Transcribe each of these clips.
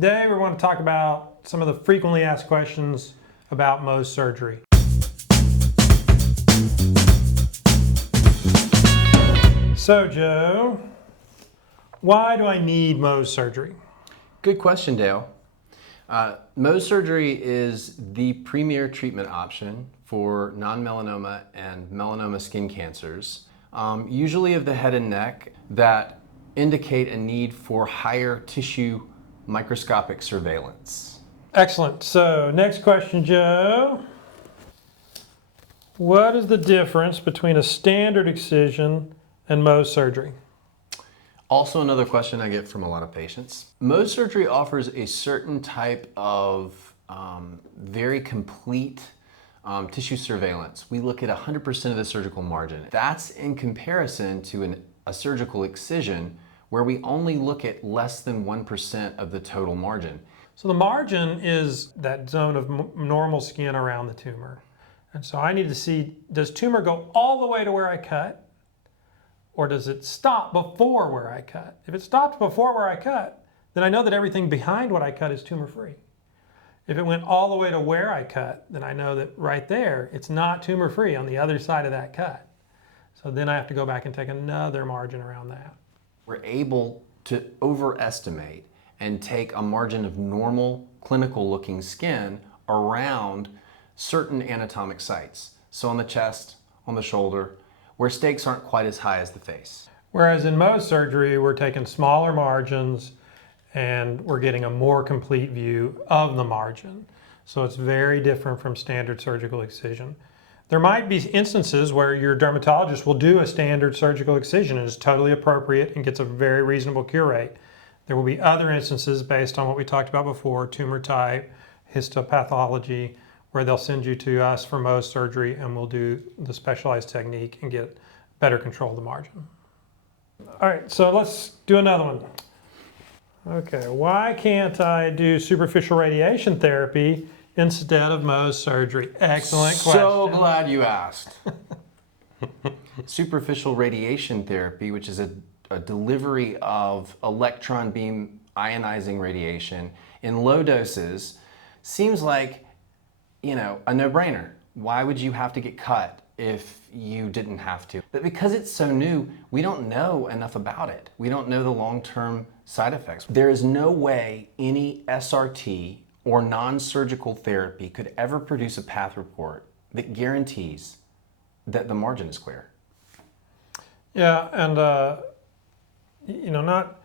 Today we want to talk about some of the frequently asked questions about Mohs surgery. So Joe, why do I need Mohs surgery? Good question, Dale. Mohs surgery is the premier treatment option for non-melanoma and melanoma skin cancers, usually of the head and neck, that indicate a need for higher tissue microscopic surveillance. Excellent. So next question, Joe. What is the difference between a standard excision and Mohs surgery? Also another question I get from a lot of patients. Mohs surgery offers a certain type of very complete tissue surveillance. We look at 100% of the surgical margin. That's in comparison to a surgical excision where we only look at less than 1% of the total margin. So the margin is that zone of normal skin around the tumor. And so I need to see, does tumor go all the way to where I cut? Or does it stop before where I cut? If it stopped before where I cut, then I know that everything behind what I cut is tumor-free. If it went all the way to where I cut, then I know that right there, it's not tumor-free on the other side of that cut. So then I have to go back and take another margin around that. We're able to overestimate and take a margin of normal clinical looking skin around certain anatomic sites. So on the chest, on the shoulder, where stakes aren't quite as high as the face. Whereas in Mohs surgery, we're taking smaller margins and we're getting a more complete view of the margin. So it's very different from standard surgical excision. There might be instances where your dermatologist will do a standard surgical excision and it's totally appropriate and gets a very reasonable cure rate. There will be other instances based on what we talked about before, tumor type, histopathology, where they'll send you to us for Mohs surgery and we'll do the specialized technique and get better control of the margin. All right, so let's do another one. Okay, why can't I do superficial radiation therapy instead of Mohs surgery? Excellent question. So glad you asked. Superficial radiation therapy, which is a delivery of electron beam ionizing radiation in low doses, seems like, you know, a no-brainer. Why would you have to get cut if you didn't have to? But because it's so new, we don't know enough about it. We don't know the long-term side effects. There is no way any SRT or non-surgical therapy could ever produce a path report that guarantees that the margin is clear. Yeah, and not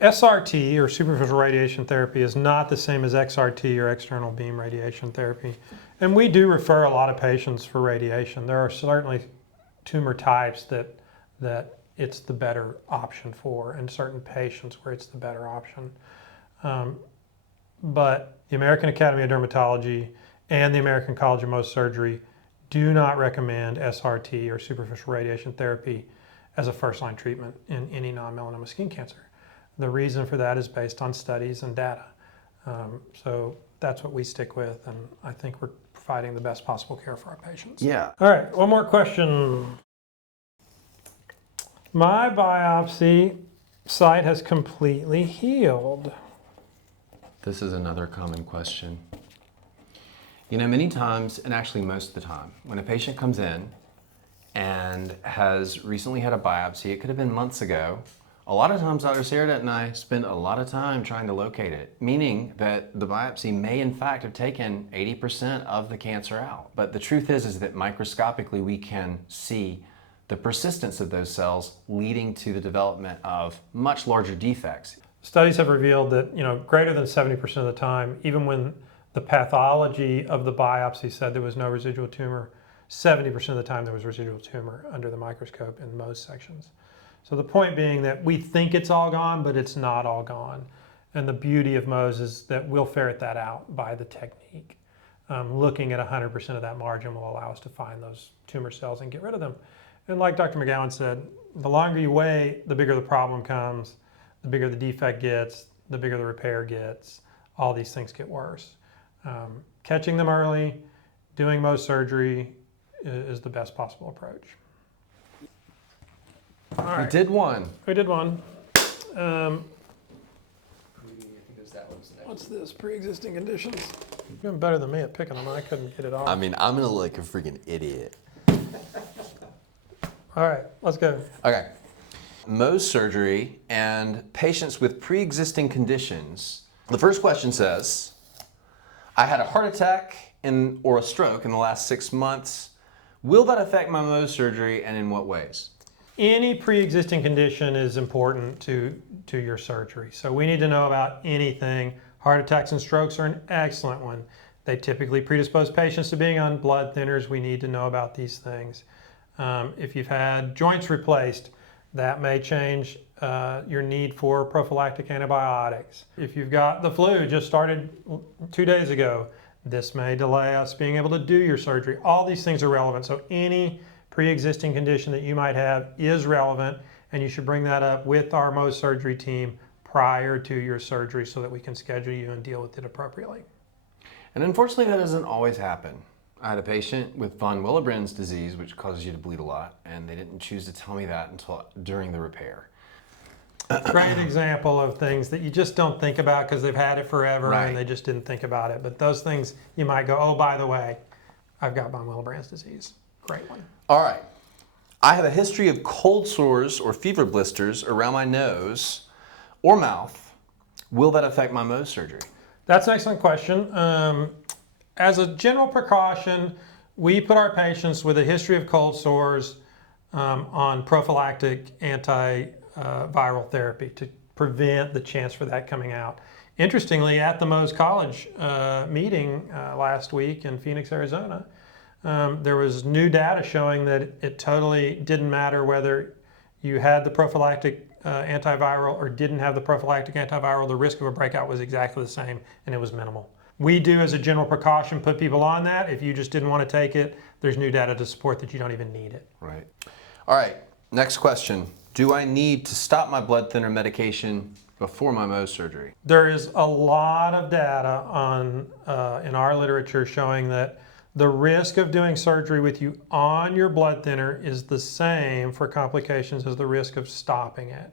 SRT or superficial radiation therapy is not the same as XRT or external beam radiation therapy. And we do refer a lot of patients for radiation. There are certainly tumor types that it's the better option for, and certain patients where it's the better option. But the American Academy of Dermatology and the American College of Mohs Surgery do not recommend SRT or superficial radiation therapy as a first-line treatment in any non-melanoma skin cancer. The reason for that is based on studies and data. So that's what we stick with, and I think we're providing the best possible care for our patients. Yeah. All right, one more question. My biopsy site has completely healed. This is another common question. You know, many times, and actually most of the time, when a patient comes in and has recently had a biopsy, it could have been months ago, a lot of times Dr. Sarada and I spend a lot of time trying to locate it, meaning that the biopsy may in fact have taken 80% of the cancer out. But the truth is that microscopically we can see the persistence of those cells leading to the development of much larger defects. Studies have revealed that, greater than 70% of the time, even when the pathology of the biopsy said there was no residual tumor, 70% of the time there was residual tumor under the microscope in most sections. So the point being that we think it's all gone, but it's not all gone. And the beauty of Mohs is that we'll ferret that out by the technique. Looking at 100% of that margin will allow us to find those tumor cells and get rid of them. And like Dr. McGowan said, the longer you wait, the bigger the problem comes, the bigger the defect gets, the bigger the repair gets. All these things get worse. Catching them early, doing Mohs surgery is the best possible approach. All right. We did one. We did one. I think it was that one. What's this? Pre-existing conditions. You're doing better than me at picking them. I couldn't get it off. I mean, I'm gonna look like a freaking idiot. All right, let's go. Okay. Mohs surgery and patients with pre-existing conditions. The first question says, I had a heart attack or a stroke in the last 6 months. Will that affect my Mohs surgery, and in what ways? Any pre-existing condition is important to your surgery. So we need to know about anything. Heart attacks and strokes are an excellent one. They typically predispose patients to being on blood thinners. We need to know about these things. If you've had joints replaced, that may change your need for prophylactic antibiotics. If you've got the flu, just started 2 days ago, this may delay us being able to do your surgery. All these things are relevant. So any pre-existing condition that you might have is relevant, and you should bring that up with our Mohs surgery team prior to your surgery so that we can schedule you and deal with it appropriately. And unfortunately, that doesn't always happen. I had a patient with von Willebrand's disease, which causes you to bleed a lot, and they didn't choose to tell me that until during the repair. Great example of things that you just don't think about because they've had it forever Right. and they just didn't think about it. But those things you might go, oh, by the way, I've got von Willebrand's disease. Great one. All right. I have a history of cold sores or fever blisters around my nose or mouth. Will that affect my Mohs surgery? That's an excellent question. As a general precaution, we put our patients with a history of cold sores on prophylactic antiviral therapy to prevent the chance for that coming out. Interestingly, at the Mohs College meeting last week in Phoenix, Arizona, there was new data showing that it totally didn't matter whether you had the prophylactic antiviral or didn't have the prophylactic antiviral. The risk of a breakout was exactly the same, and it was minimal. We do, as a general precaution, put people on that. If you just didn't want to take it, there's new data to support that you don't even need it. Right. All right. Next question. Do I need to stop my blood thinner medication before my Mohs surgery? There is a lot of data in our literature showing that the risk of doing surgery with you on your blood thinner is the same for complications as the risk of stopping it.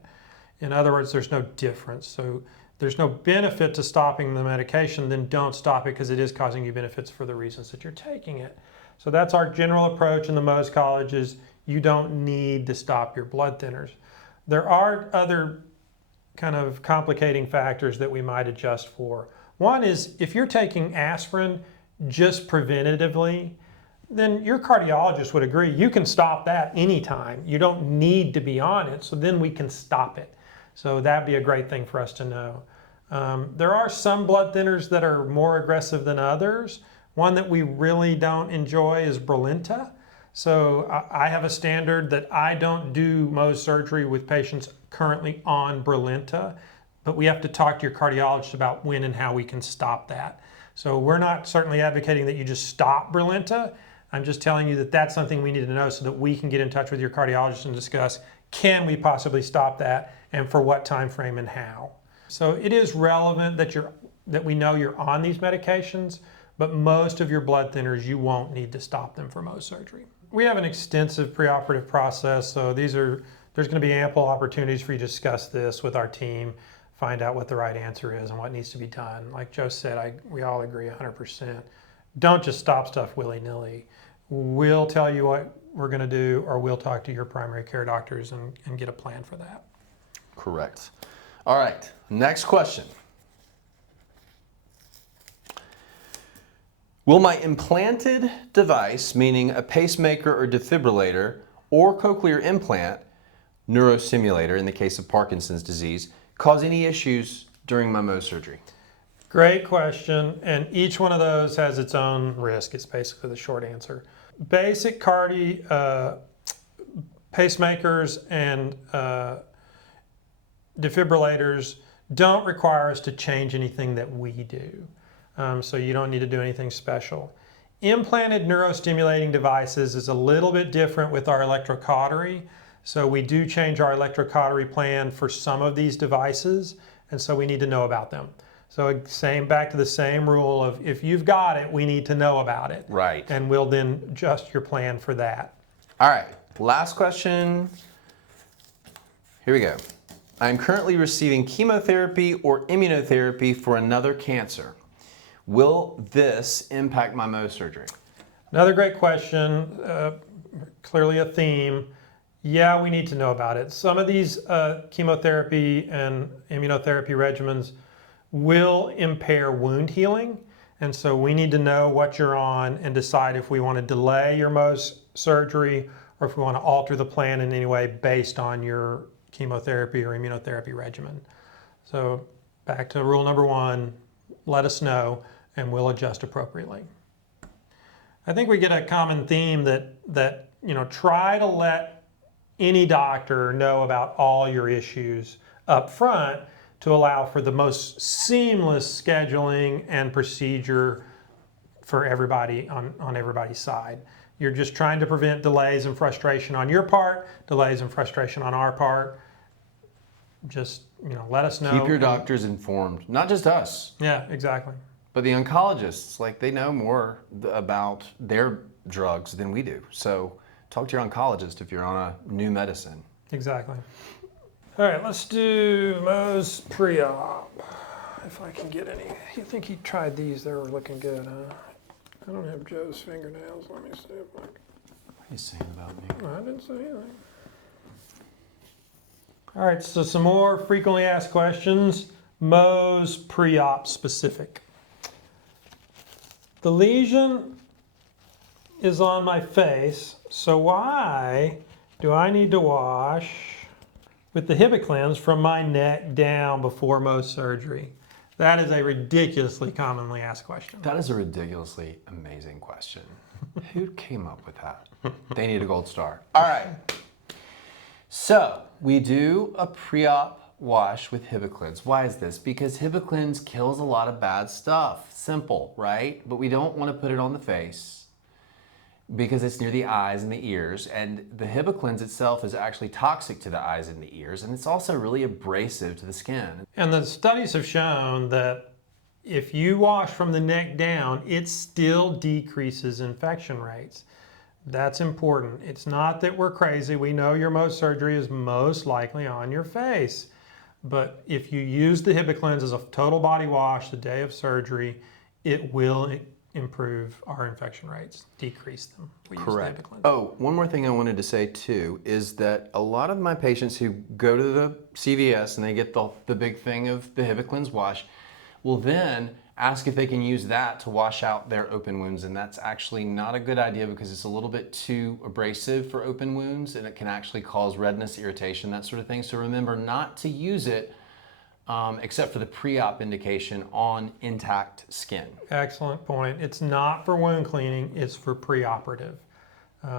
In other words, there's no difference. So there's no benefit to stopping the medication, then don't stop it because it is causing you benefits for the reasons that you're taking it. So that's our general approach in the Mohs College is you don't need to stop your blood thinners. There are other kind of complicating factors that we might adjust for. One is if you're taking aspirin just preventatively, then your cardiologist would agree you can stop that anytime. You don't need to be on it, so then we can stop it. So that'd be a great thing for us to know. There are some blood thinners that are more aggressive than others. One that we really don't enjoy is Brilinta. So I have a standard that I don't do Mohs surgery with patients currently on Brilinta, but we have to talk to your cardiologist about when and how we can stop that. So we're not certainly advocating that you just stop Brilinta. I'm just telling you that that's something we need to know so that we can get in touch with your cardiologist and discuss, can we possibly stop that and for what time frame and how. So it is relevant that we know you're on these medications, but most of your blood thinners, you won't need to stop them for Mohs surgery. We have an extensive preoperative process, so there's going to be ample opportunities for you to discuss this with our team, find out what the right answer is and what needs to be done. Like Joe said, we all agree 100%. Don't just stop stuff willy-nilly. We'll tell you what we're going to do, or we'll talk to your primary care doctors and get a plan for that. Correct. All right. Next question. Will my implanted device, meaning a pacemaker or defibrillator, or cochlear implant, neurostimulator in the case of Parkinson's disease, cause any issues during my Mohs surgery? Great question, and each one of those has its own risk. It's basically the short answer. Basic pacemakers and defibrillators don't require us to change anything that we do. So you don't need to do anything special. Implanted neurostimulating devices is a little bit different with our electrocautery. So we do change our electrocautery plan for some of these devices, and so we need to know about them. So back to the same rule of if you've got it, we need to know about it. Right. And we'll then adjust your plan for that. All right. Last question. Here we go. I am currently receiving chemotherapy or immunotherapy for another cancer. Will this impact my Mohs surgery? Another great question, clearly a theme. Yeah, we need to know about it. Some of these chemotherapy and immunotherapy regimens will impair wound healing. And so we need to know what you're on and decide if we want to delay your Mohs surgery or if we want to alter the plan in any way based on your chemotherapy or immunotherapy regimen. So back to rule number one, let us know and we'll adjust appropriately. I think we get a common theme that try to let any doctor know about all your issues up front to allow for the most seamless scheduling and procedure for everybody on everybody's side. You're just trying to prevent delays and frustration on your part, delays and frustration on our part. Just let us know. Keep your doctors informed, not just us. Yeah, exactly. But the oncologists, they know more about their drugs than we do. So talk to your oncologist if you're on a new medicine. Exactly. All right, let's do Mohs pre-op. If I can get any. You think he tried these? They were looking good, huh? I don't have Joe's fingernails. Let me see if I can. What are you saying about me? I didn't say anything. All right, so some more frequently asked questions. Mohs pre-op specific. The lesion is on my face, so why do I need to wash with the Hibiclens from my neck down before Mohs surgery? That is a ridiculously commonly asked question. That is a ridiculously amazing question. Who came up with that? They need a gold star. All right. So we do a pre-op wash with Hibiclens. Why is this? Because Hibiclens kills a lot of bad stuff. Simple, right? But we don't want to put it on the face because it's near the eyes and the ears, and the Hibiclens itself is actually toxic to the eyes and the ears, and it's also really abrasive to the skin. And the studies have shown that if you wash from the neck down, it still decreases infection rates. That's important. It's not that we're crazy. We know your Mohs surgery is most likely on your face. But if you use the Hibiclens as a total body wash the day of surgery, it will improve our infection rates, decrease them. We Correct. Use the Hibiclens. Oh, one more thing I wanted to say too is that a lot of my patients who go to the CVS and they get the big thing of the Hibiclens wash will then ask if they can use that to wash out their open wounds, and that's actually not a good idea because it's a little bit too abrasive for open wounds and it can actually cause redness, irritation, that sort of thing. So remember not to use it except for the pre-op indication on intact skin. Excellent point. It's not for wound cleaning, it's for preoperative.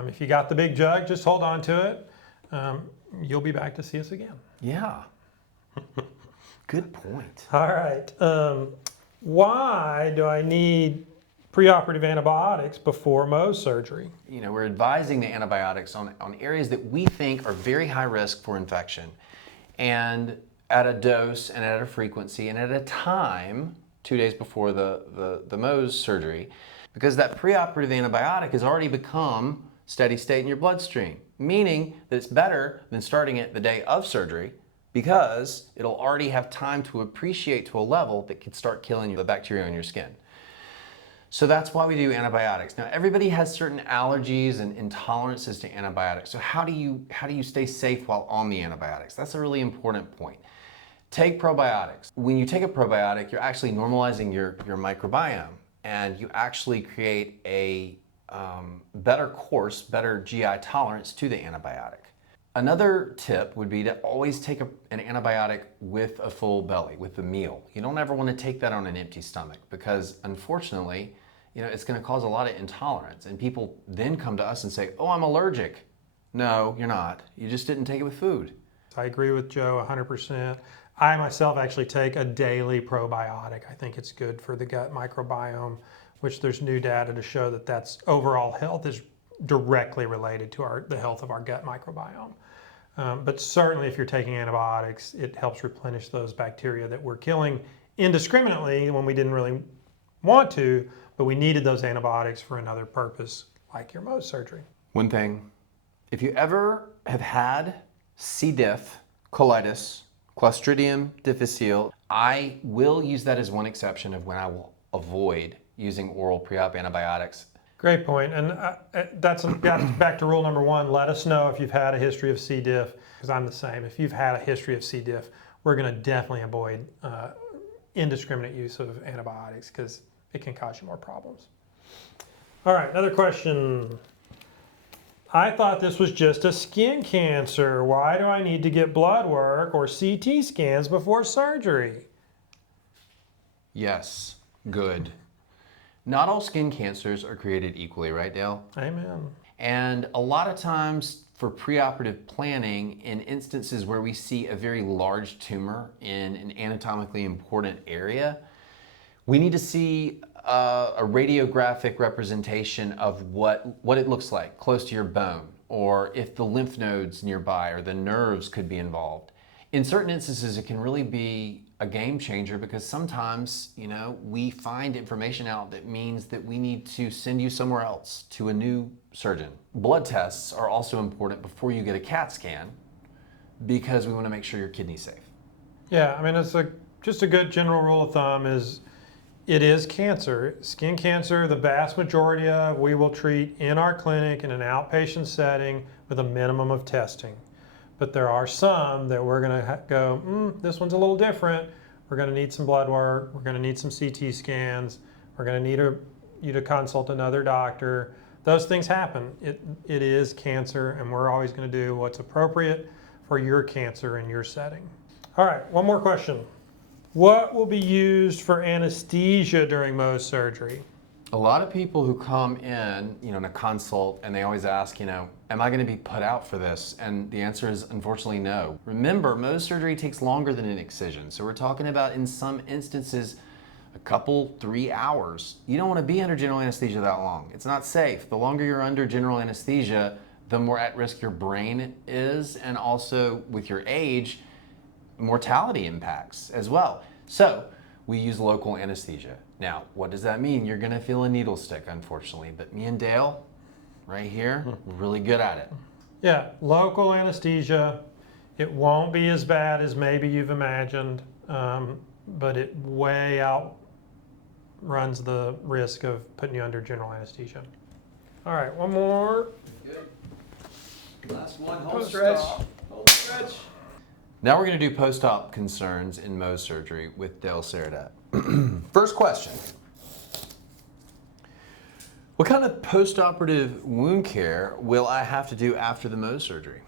If you got the big jug, just hold on to it. You'll be back to see us again. Yeah. Good point. All right. Why do I need preoperative antibiotics before Mohs surgery? We're advising the antibiotics on areas that we think are very high risk for infection, and at a dose and at a frequency and at a time 2 days before the Mohs surgery, because that preoperative antibiotic has already become steady state in your bloodstream, meaning that it's better than starting it the day of surgery because it'll already have time to appreciate to a level that can start killing the bacteria on your skin. So that's why we do antibiotics. Now, everybody has certain allergies and intolerances to antibiotics. So how do you stay safe while on the antibiotics? That's a really important point. Take probiotics. When you take a probiotic, you're actually normalizing your microbiome, and you actually create a better GI tolerance to the antibiotic. Another tip would be to always take an antibiotic with a full belly, with the meal. You don't ever want to take that on an empty stomach because unfortunately, it's going to cause a lot of intolerance, and people then come to us and say, oh, I'm allergic. No, you're not. You just didn't take it with food. I agree with Joe 100%. I myself actually take a daily probiotic. I think it's good for the gut microbiome, which there's new data to show that that's overall health is directly related to the health of our gut microbiome. But certainly if you're taking antibiotics, it helps replenish those bacteria that we're killing indiscriminately when we didn't really want to, but we needed those antibiotics for another purpose, like your Mohs surgery. One thing, if you ever have had C. diff, colitis, Clostridium difficile. I will use that as one exception of when I will avoid using oral pre-op antibiotics. Great point. And that's back to rule number one. Let us know if you've had a history of C. diff, because I'm the same. If you've had a history of C. diff, we're going to definitely avoid indiscriminate use of antibiotics because it can cause you more problems. All right, another question. I thought this was just a skin cancer. Why do I need to get blood work or CT scans before surgery? Yes, good. Not all skin cancers are created equally, right, Dale? Amen. And a lot of times for preoperative planning, in instances where we see a very large tumor in an anatomically important area, we need to see a radiographic representation of what it looks like close to your bone, or if the lymph nodes nearby or the nerves could be involved. In certain instances, it can really be a game changer because sometimes, we find information out that means that we need to send you somewhere else to a new surgeon. Blood tests are also important before you get a CAT scan because we want to make sure your kidney's safe. Yeah, I mean, it's just a good general rule of thumb is it is cancer. Skin cancer, the vast majority of we will treat in our clinic in an outpatient setting with a minimum of testing. But there are some that we're going to go, this one's a little different. We're going to need some blood work. We're going to need some CT scans. We're going to need you to consult another doctor. Those things happen. It is cancer, and we're always going to do what's appropriate for your cancer in your setting. All right, one more question. What will be used for anesthesia during Mohs surgery? A lot of people who come in a consult, and they always ask, am I going to be put out for this? And the answer is unfortunately no. Remember, Mohs surgery takes longer than an excision. So we're talking about, in some instances, a couple, 3 hours. You don't want to be under general anesthesia that long. It's not safe. The longer you're under general anesthesia, the more at risk your brain is, and also with your age, mortality impacts as well. So we use local anesthesia. Now, what does that mean? You're going to feel a needle stick, unfortunately, but me and Dale, right here, we're really good at it. Yeah, local anesthesia. It won't be as bad as maybe you've imagined, but it way outruns the risk of putting you under general anesthesia. All right, one more. Good. Last one, hold stretch. Hold stretch. Now we're going to do post-op concerns in Mohs surgery with Dale Saradat. First question. What kind of post-operative wound care will I have to do after the Mohs surgery?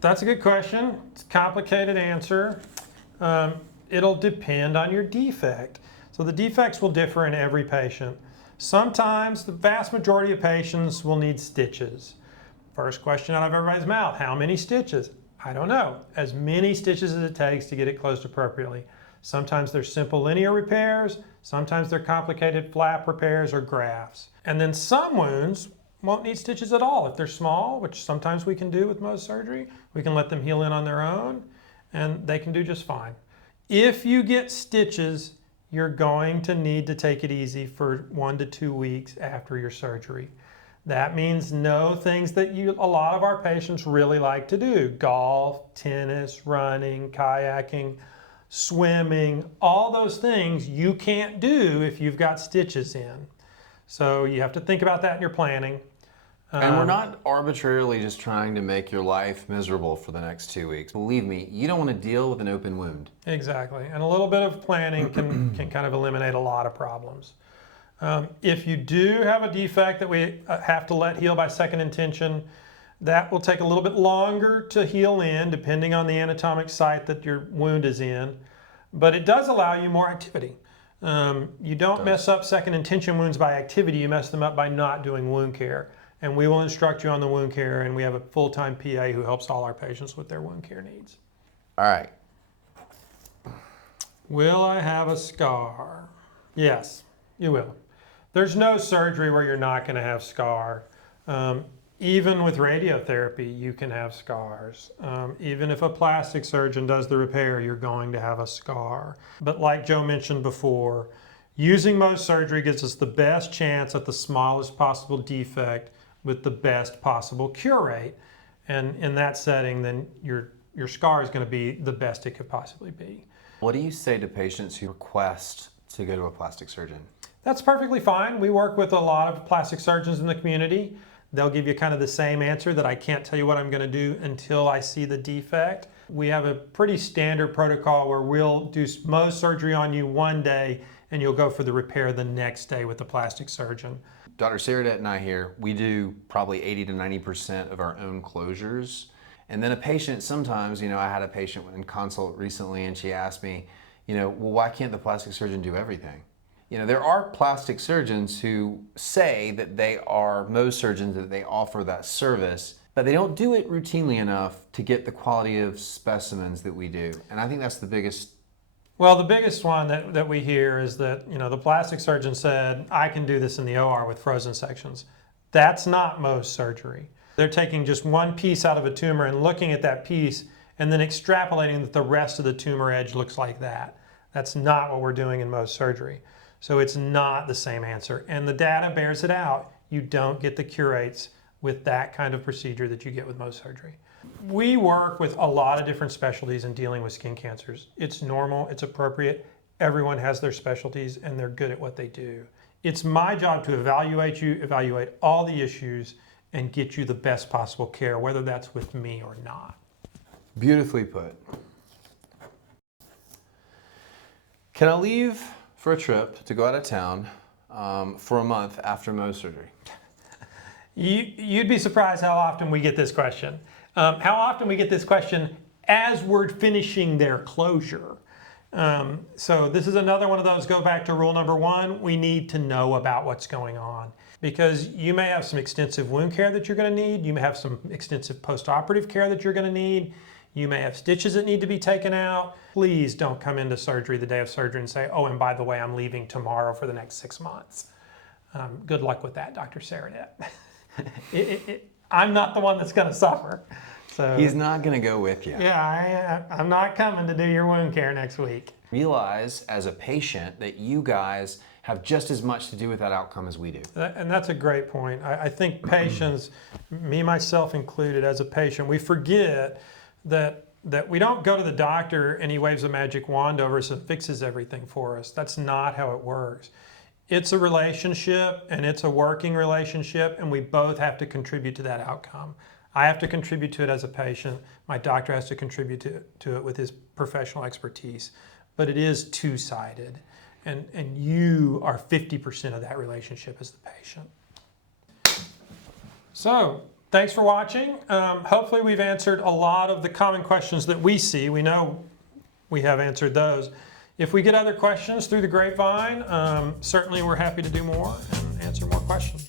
That's a good question. It's a complicated answer. It'll depend on your defect. So the defects will differ in every patient. Sometimes the vast majority of patients will need stitches. First question out of everybody's mouth, how many stitches? I don't know. As many stitches as it takes to get it closed appropriately. Sometimes they're simple linear repairs, sometimes they're complicated flap repairs or grafts. And then some wounds won't need stitches at all. If they're small, which sometimes we can do with Mohs surgery, we can let them heal in on their own and they can do just fine. If you get stitches, you're going to need to take it easy for 1 to 2 weeks after your surgery. That means no things that a lot of our patients really like to do. Golf, tennis, running, kayaking, swimming, all those things you can't do if you've got stitches in. So you have to think about that in your planning. And we're not arbitrarily just trying to make your life miserable for the next 2 weeks. Believe me, you don't want to deal with an open wound. Exactly. And a little bit of planning can kind of eliminate a lot of problems. If you do have a defect that we have to let heal by second intention, that will take a little bit longer to heal in depending on the anatomic site that your wound is in, but it does allow you more activity. You don't mess up second intention wounds by activity, you mess them up by not doing wound care. And we will instruct you on the wound care, and we have a full-time PA who helps all our patients with their wound care needs. All right. Will I have a scar? Yes, you will. There's no surgery where you're not going to have scar. Even with radiotherapy, you can have scars. Even if a plastic surgeon does the repair, you're going to have a scar. But like Joe mentioned before, using Mohs surgery gives us the best chance at the smallest possible defect with the best possible cure rate. And in that setting, then you're your scar is going to be the best it could possibly be. What do you say to patients who request to go to a plastic surgeon? That's perfectly fine. We work with a lot of plastic surgeons in the community. They'll give you kind of the same answer, that I can't tell you what I'm going to do until I see the defect. We have a pretty standard protocol where we'll do Mohs surgery on you one day and you'll go for the repair the next day with the plastic surgeon. Dr. Saradet and I here, we do probably 80 to 90% of our own closures. And then a patient sometimes, I had a patient in consult recently and she asked me, well, why can't the plastic surgeon do everything? There are plastic surgeons who say that they are Mohs surgeons, that they offer that service, but they don't do it routinely enough to get the quality of specimens that we do. And I think that's the biggest. Well, the biggest one that we hear is that, the plastic surgeon said, I can do this in the OR with frozen sections. That's not Mohs surgery. They're taking just one piece out of a tumor and looking at that piece and then extrapolating that the rest of the tumor edge looks like that. That's not what we're doing in Mohs surgery. So it's not the same answer. And the data bears it out. You don't get the curates with that kind of procedure that you get with Mohs surgery. We work with a lot of different specialties in dealing with skin cancers. It's normal, it's appropriate. Everyone has their specialties and they're good at what they do. It's my job to evaluate you, evaluate all the issues, and get you the best possible care, whether that's with me or not. Beautifully put. Can I leave for a trip to go out of town for a month after Mohs surgery? You'd be surprised how often we get this question. How often we get this question as we're finishing their closure. So this is another one of those, go back to rule number one, we need to know about what's going on. Because you may have some extensive wound care that you're going to need, you may have some extensive post-operative care that you're going to need, you may have stitches that need to be taken out. Please don't come into surgery the day of surgery and say, oh, and by the way, I'm leaving tomorrow for the next 6 months. Good luck with that, Dr. Saradet. I'm not the one that's going to suffer. So he's not going to go with you. Yeah, I'm not coming to do your wound care next week. Realize as a patient that you guys have just as much to do with that outcome as we do. And that's a great point. I think patients, me, myself included, as a patient, we forget that we don't go to the doctor and he waves a magic wand over us and fixes everything for us. That's not how it works. It's a relationship and it's a working relationship, and we both have to contribute to that outcome. I have to contribute to it as a patient. My doctor has to contribute to it with his professional expertise. But it is two-sided, and you are 50% of that relationship as the patient. So, thanks for watching. Hopefully we've answered a lot of the common questions that we see. We know we have answered those. If we get other questions through the grapevine, certainly we're happy to do more and answer more questions.